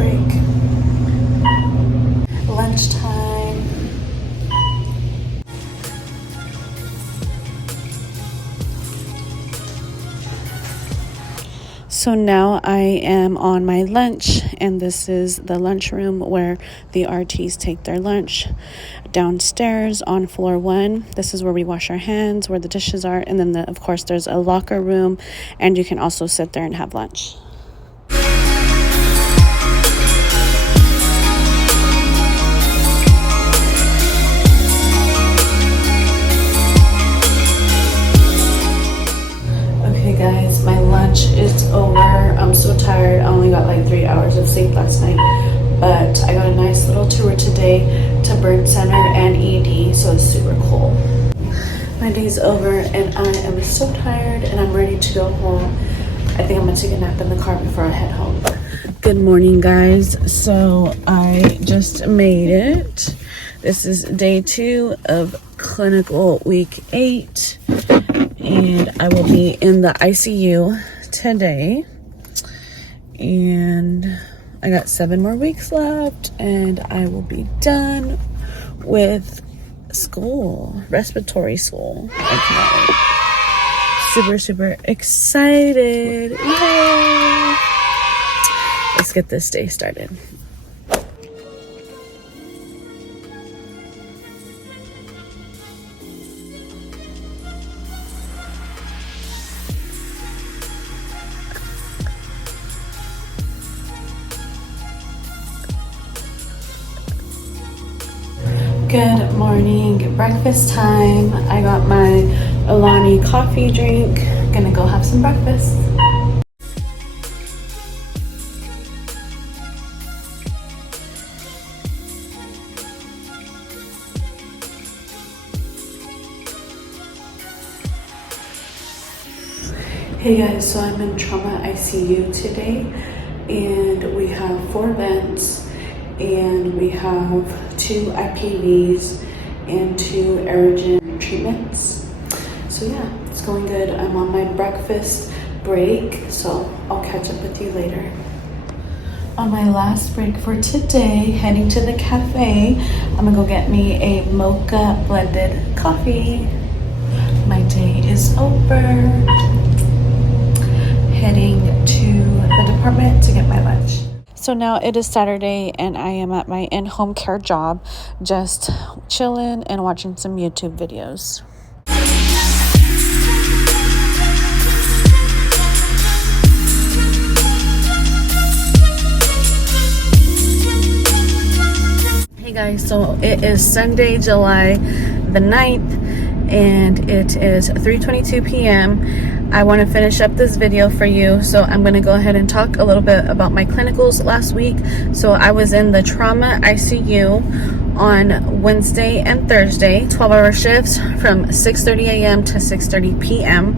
break. Lunchtime. So now I am on my lunch, and this is the lunchroom where the RTs take their lunch. Downstairs on floor 1, this is where we wash our hands, where the dishes are, and then of course there's a locker room, and you can also sit there and have lunch. Guys, my lunch is over. I'm so tired. I only got like 3 hours of sleep last night, but I got a nice little tour today to Burn Center and ED, so it's super cool. My day's over and I am so tired and I'm ready to go home. I think I'm gonna take a nap in the car before I head home. Good morning, guys. So I just made it. This is day 2 of clinical week 8. And I will be in the ICU today. And I got 7 more weeks left and I will be done with school, respiratory school. I cannot wait. Super excited. Yay! Let's get this day started. Good morning, breakfast time. I got my Alani coffee drink. Gonna go have some breakfast. Hey guys, so I'm in trauma ICU today, and we have 4 vents. And we have 2 IPVs and 2 aerogen treatments. So yeah, it's going good. I'm on my breakfast break, so I'll catch up with you later. On my last break for today, heading to the cafe, I'm gonna go get me a mocha blended coffee. My day is over. Heading to the department to get my lunch. So now it is Saturday and I am at my in-home care job, just chilling and watching some YouTube videos. Hey guys, so it is Sunday, July the 9th, and it is 3:22 p.m. I want to finish up this video for you, so I'm going to go ahead and talk a little bit about my clinicals last week. So I was in the trauma ICU on Wednesday and Thursday, 12-hour shifts from 6:30 a.m. to 6:30 p.m.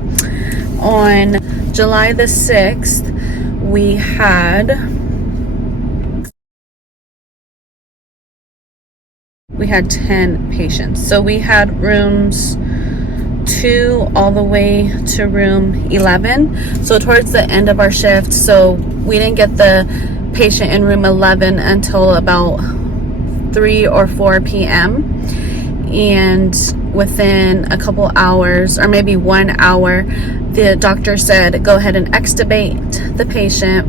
On July the 6th, we had 10 patients. So we had rooms 2 all the way to room 11. So towards the end of our shift, so we didn't get the patient in room 11 until about 3 or 4 p.m. And within a couple hours, or maybe 1 hour, the doctor said go ahead and extubate the patient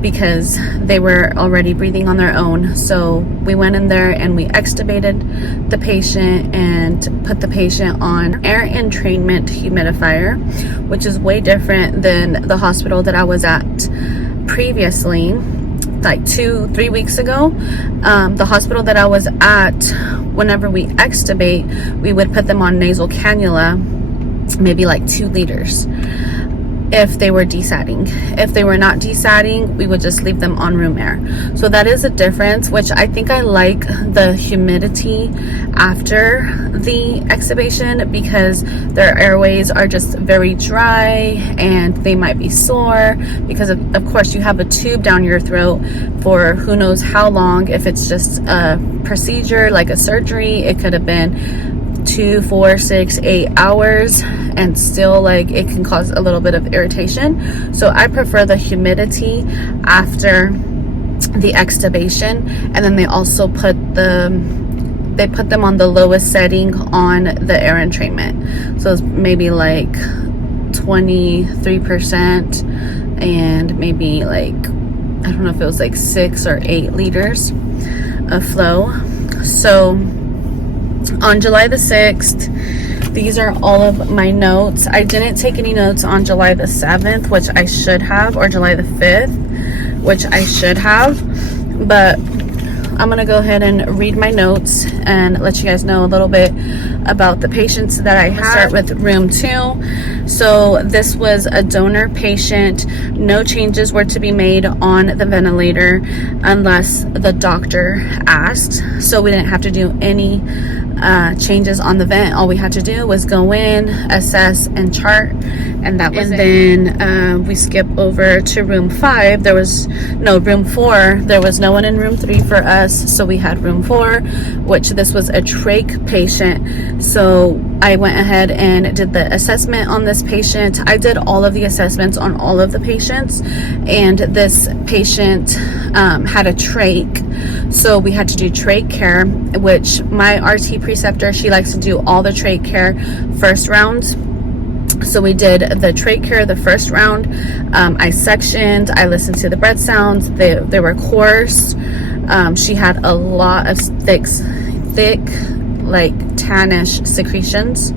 because they were already breathing on their own. So we went in there and we extubated the patient and put the patient on air entrainment humidifier, which is way different than the hospital that I was at previously, like 2-3 weeks ago. The hospital that I was at, whenever we extubate, we would put them on nasal cannula, maybe like 2 liters, if they were desatting. If they were not desatting, we would just leave them on room air. So that is a difference, which I think I like the humidity after the extubation, because their airways are just very dry and they might be sore because of course you have a tube down your throat for who knows how long. If it's just a procedure like a surgery, it could have been 2, 4, 6, 8 hours, and still like it can cause a little bit of irritation. So I prefer the humidity after the extubation, and then they also put them on the lowest setting on the air entrainment. So it's maybe like 23% and maybe like, I don't know if it was like 6 or 8 liters of flow. So on July the 6th, these are all of my notes. I didn't take any notes on July the 7th, which I should have, or July the 5th, which I should have, but I'm gonna go ahead and read my notes and let you guys know a little bit about the patients that I had. Start with room 2. So this was a donor patient. No changes were to be made on the ventilator unless the doctor asked. So we didn't have to do any changes on the vent. All we had to do was go in, assess, and chart, and that was it. Then we skip over to room 5. Room 4. There was no one in room 3 for us, so we had room 4, which this was a trach patient. So I went ahead and did the assessment on this patient. I did all of the assessments on all of the patients, and this patient had a trach, so we had to do trach care, which my RT preceptor, she likes to do all the trach care first round. So we did the trach care the first round. I sectioned, I listened to the breath sounds. They were coarse. She had a lot of thick like tannish secretions.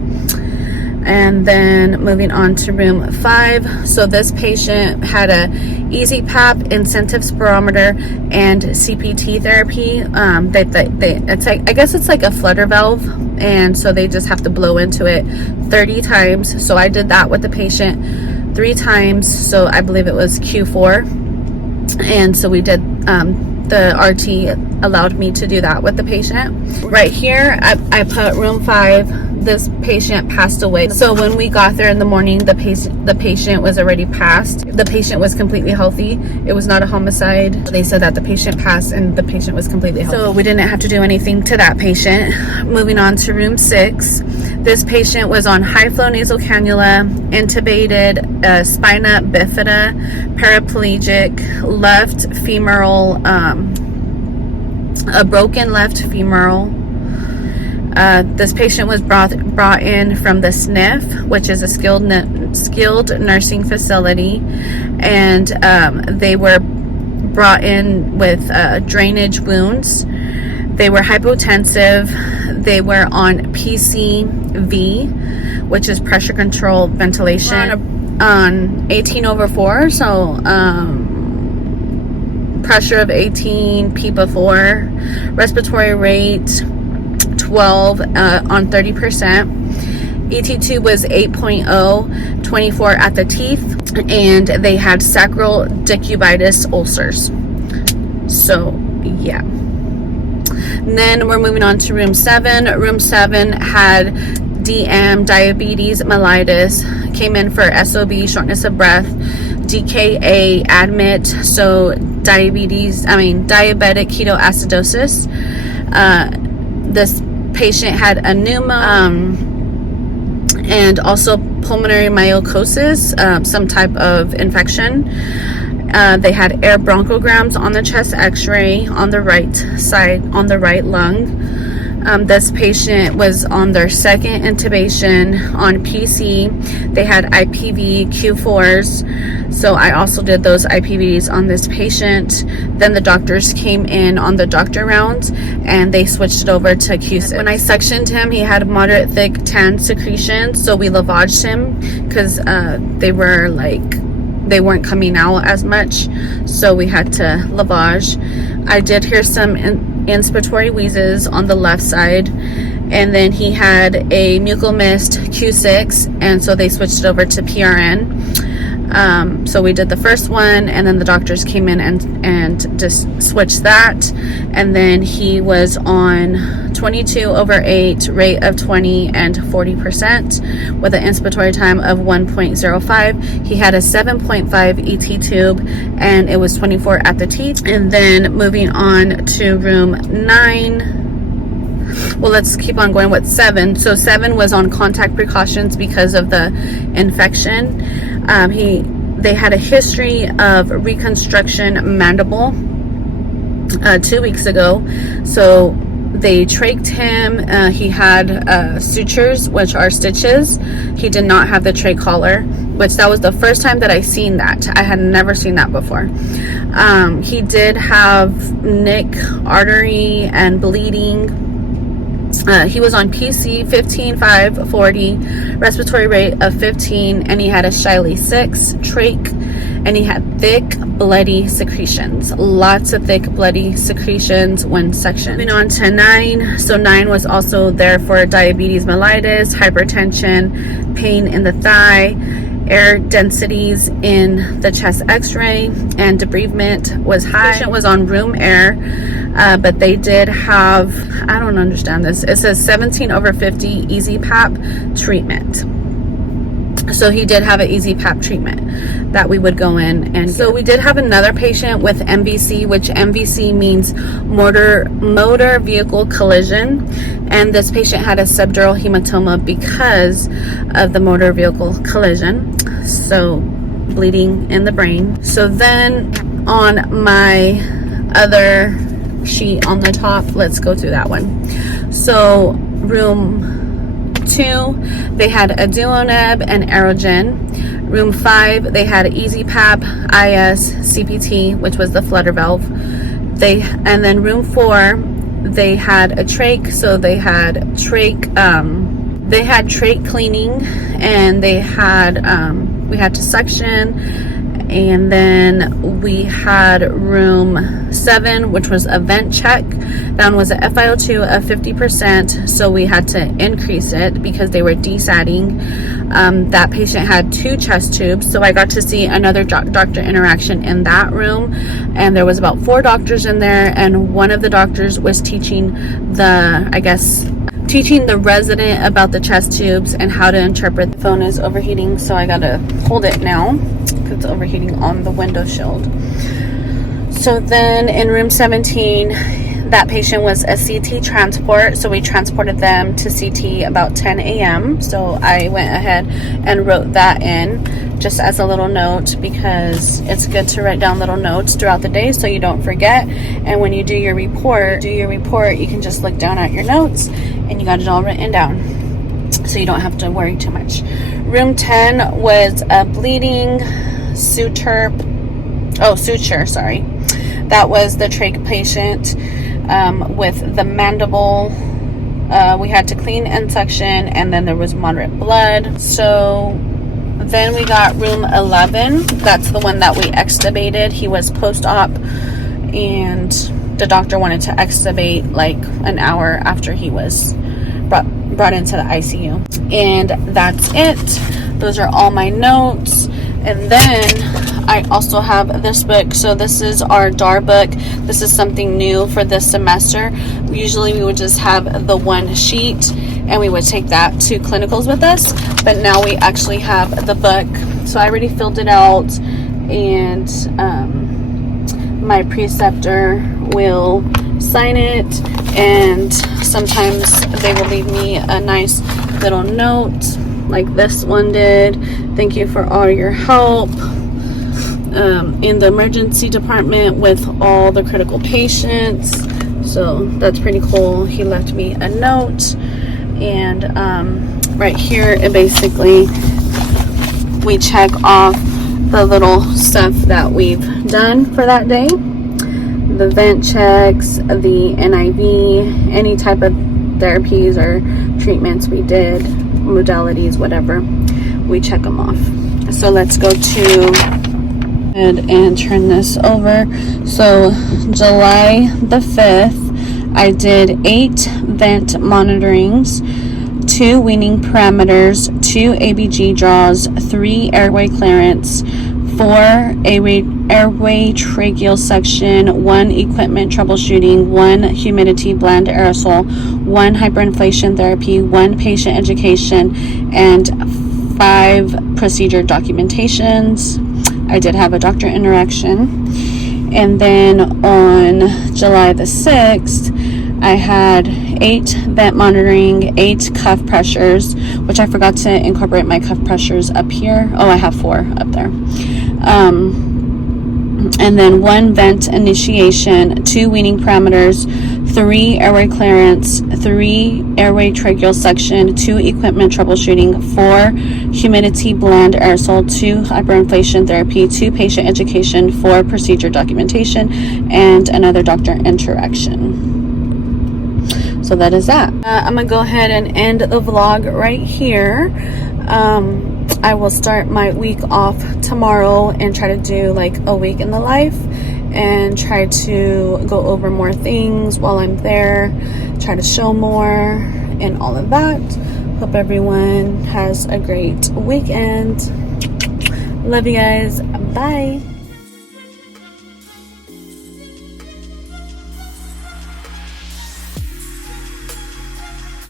And then moving on to room 5. So this patient had a easy PAP, incentive spirometer, and CPT therapy. It's like, I guess it's like a flutter valve, and so they just have to blow into it 30 times. So I did that with the patient 3 times. So I believe it was Q4, and so we did. The RT allowed me to do that with the patient. Right here, I put room 5. This patient passed away. So when we got there in the morning, the patient was already passed. The patient was completely healthy. It was not a homicide. They said that the patient passed and the patient was completely healthy. So we didn't have to do anything to that patient. Moving on to room 6. This patient was on high flow nasal cannula, intubated, spina bifida, paraplegic, left femoral, a broken left femoral. This patient was brought in from the SNF, which is a skilled nursing facility, and they were brought in with drainage wounds. They were hypotensive. They were on PCV, which is pressure control ventilation, on 18/4. So pressure of 18, PEEPA 4, respiratory rate 12 on 30%. ET2 was 8.0, 24 at the teeth, and they had sacral decubitus ulcers. So yeah. And then we're moving on to room 7. Room 7 had DM, diabetes mellitus, came in for SOB, shortness of breath, DKA, admit, so diabetic ketoacidosis. This patient had a pneumo and also pulmonary mycosis, some type of infection. They had air bronchograms on the chest x-ray on the right side, on the right lung. This patient was on their 2nd intubation on PC. They had IPV Q4s, so I also did those IPVs on this patient. Then the doctors came in on the doctor rounds, and they switched it over to Q6. When I sectioned him, he had moderate thick tan secretions, so we lavaged him because they weren't coming out as much, so we had to lavage. I did hear some inspiratory wheezes on the left side, and then he had a mucal mist Q6, and so they switched it over to PRN. So we did the first one, and then the doctors came in and just switched that, and then he was on 22/8, rate of 20 and 40%, with an inspiratory time of 1.05. He had a 7.5 ET tube, and it was 24 at the teeth. And then moving on to room 9. Well, let's keep on going with 7. So 7 was on contact precautions because of the infection. They had a history of reconstruction mandible. 2 weeks ago. So they trached him. He had sutures, which are stitches. He did not have the trach collar, which that was the first time that I seen that. I had never seen that before. He did have nick artery and bleeding. He was on PC 15, 5, 40, respiratory rate of 15, and he had a Shiley 6 trach, and he had thick bloody secretions, lots of thick bloody secretions when sectioned. Moving on to 9. So 9 was also there for diabetes mellitus, hypertension, pain in the thigh, air densities in the chest x-ray, and debridement was high. The patient was on room air, but they did have, I don't understand this, it says 17/50 easy PAP treatment. So he did have an easy PAP treatment that we would go in. And so we did have another patient with MVC, which MVC means motor vehicle collision. And this patient had a subdural hematoma because of the motor vehicle collision. So bleeding in the brain. So then on my other sheet on the top, let's go through that one. So room 2, they had a duoneb and aerogen. Room 5, they had easy PAP, IS, CPT, which was the flutter valve. And then room 4, they had a trach, so they had trach cleaning, and they had we had to suction. And then we had room 7, which was a vent check. That one was a FiO2 of 50%, so we had to increase it because they were desatting. That patient had 2 chest tubes, so I got to see another doctor interaction in that room. And there was about 4 doctors in there, and one of the doctors was teaching the resident about the chest tubes and how to interpret. The phone is overheating, so I gotta hold it now because it's overheating on the window shield. So then in room 17, that patient was a CT transport, so we transported them to CT about 10 a.m. So I went ahead and wrote that in just as a little note, because it's good to write down little notes throughout the day so you don't forget. And when you do your report, you can just look down at your notes and you got it all written down, so you don't have to worry too much. Room 10 was a bleeding suture, sorry. That was the trach patient with the mandible. We had to clean and suction, and then there was moderate blood. So then we got room 11. That's the one that we extubated. He was post-op, and the doctor wanted to extubate like an hour after he was brought into the ICU. And that's it. Those are all my notes. And then I also have this book. So this is our DAR book. This is something new for this semester. Usually we would just have the one sheet and we would take that to clinicals with us, but now we actually have the book. So I already filled it out, and my preceptor will sign it, and sometimes they will leave me a nice little note like this one did. Thank you for all your help in the emergency department with all the critical patients. So that's pretty cool. He left me a note, and right here it basically, we check off the little stuff that we've done for that day. The vent checks, the NIV, any type of therapies or treatments we did, modalities, whatever, we check them off. So let's go to and turn this over. So July the 5th, I did 8 vent monitorings, 2 weaning parameters, 2 ABG draws, 3 airway clearance, 4 airway tracheal suction, 1 equipment troubleshooting, 1 humidity blend aerosol, 1 hyperinflation therapy, 1 patient education, and 5 procedure documentations. I did have a doctor interaction. And then on July the 6th, I had 8 vent monitoring, 8 cuff pressures, which I forgot to incorporate my cuff pressures up here. Oh, I have 4 up there. and then 1 vent initiation, 2 weaning parameters, 3 airway clearance, 3 airway tracheal suction, 2 equipment troubleshooting, 4 humidity blend aerosol, 2 hyperinflation therapy, 2 patient education, 4 procedure documentation, and another doctor interaction. So that is that. I'm gonna go ahead and end the vlog right here. I will start my week off tomorrow and try to do like a week in the life and try to go over more things while I'm there, try to show more and all of that. Hope everyone has a great weekend. Love you guys. Bye.